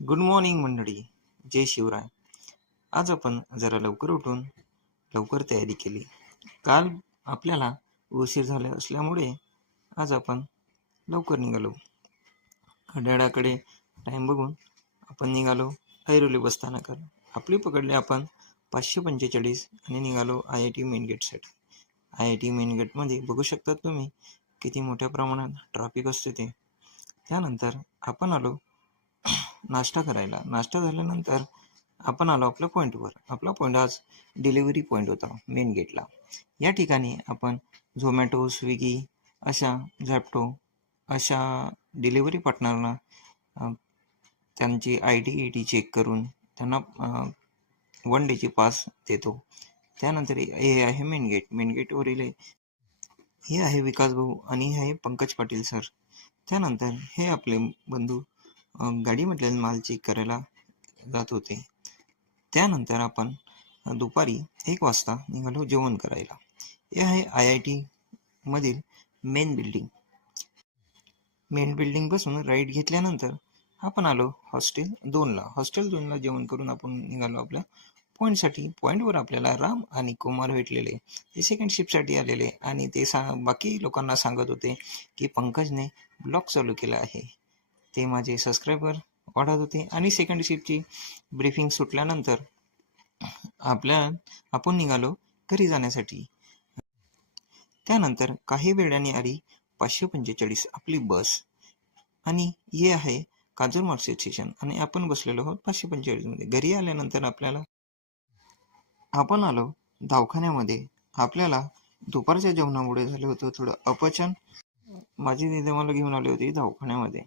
Good morning मंडळी. जय शिवराय. आज आपण जरा लवकर उठून लवकर तयारी केली. काल आपल्याला उशीर झाला असल्यामुळे आज आपण लवकर निघालो. घड्याळाकडे टाईम बघून आपण निघालो ऐरोली बसस्थानकाला. आपली पकडले आपण 545 आणि निघालो IIT मेन गेटसाठी. IIT मेन गेटमध्ये बघू शकतात तुम्ही किती मोठ्या प्रमाणात ट्रॅफिक असते ते. त्यानंतर आपण आलो नाश्ता करायला. नाश्ता झाल्यानंतर आपण आलो आपल्या पॉईंटवर. आपला पॉईंट आज डिलिव्हरी पॉईंट होता मेन गेटला. या ठिकाणी आपण झोमॅटो, स्विगी अशा झॅप्टो अशा डिलिव्हरी पार्टनरना त्यांची ID चेक करून त्यांना 1 डेची पास देतो. त्यानंतर हे आहे मेन गेट. मेन गेटवरील हे आहे विकास भाऊ आणि हे आहे पंकज पाटील सर. त्यानंतर हे आपले बंधू गाडीमधले माल चेक करायला जात होते. त्यानंतर आपण दुपारी 1 वाजता निघालो जेवण करायला. हे आहे IIT मधील मेन बिल्डिंग. मेन बिल्डिंग पासून राईट घेतल्यानंतर आपण आलो हॉस्टेल 2ला. हॉस्टेल 2ला जेवण करून आपण निघालो आपल्या पॉईंटसाठी. पॉईंटवर आपल्याला राम आणि कुमार भेटलेले. ते सेकंड शिफ्टसाठी आलेले आणि ते बाकी लोकांना सांगत होते की पंकजने ब्लॉग चालू केला आहे. ते माझे सबस्क्रायबर वाढत होते आणि सेकंड शिफ्टची ब्रीफिंग सुटल्यानंतर आपण निघालो घरी जाण्यासाठी. त्यानंतर काही वेळाने आली 545 आपली बस आणि हे आहे काजूर मार्केट स्टेशन आणि आपण बसलेलो आहोत 545 मध्ये. घरी आल्यानंतर आपण आलो दवाखान्यामध्ये. आपल्याला दुपारच्या जेवणामुळे झालं होतं थोडं अपचन. माझी दिदी मला घेऊन आली होती दवाखान्यामध्ये.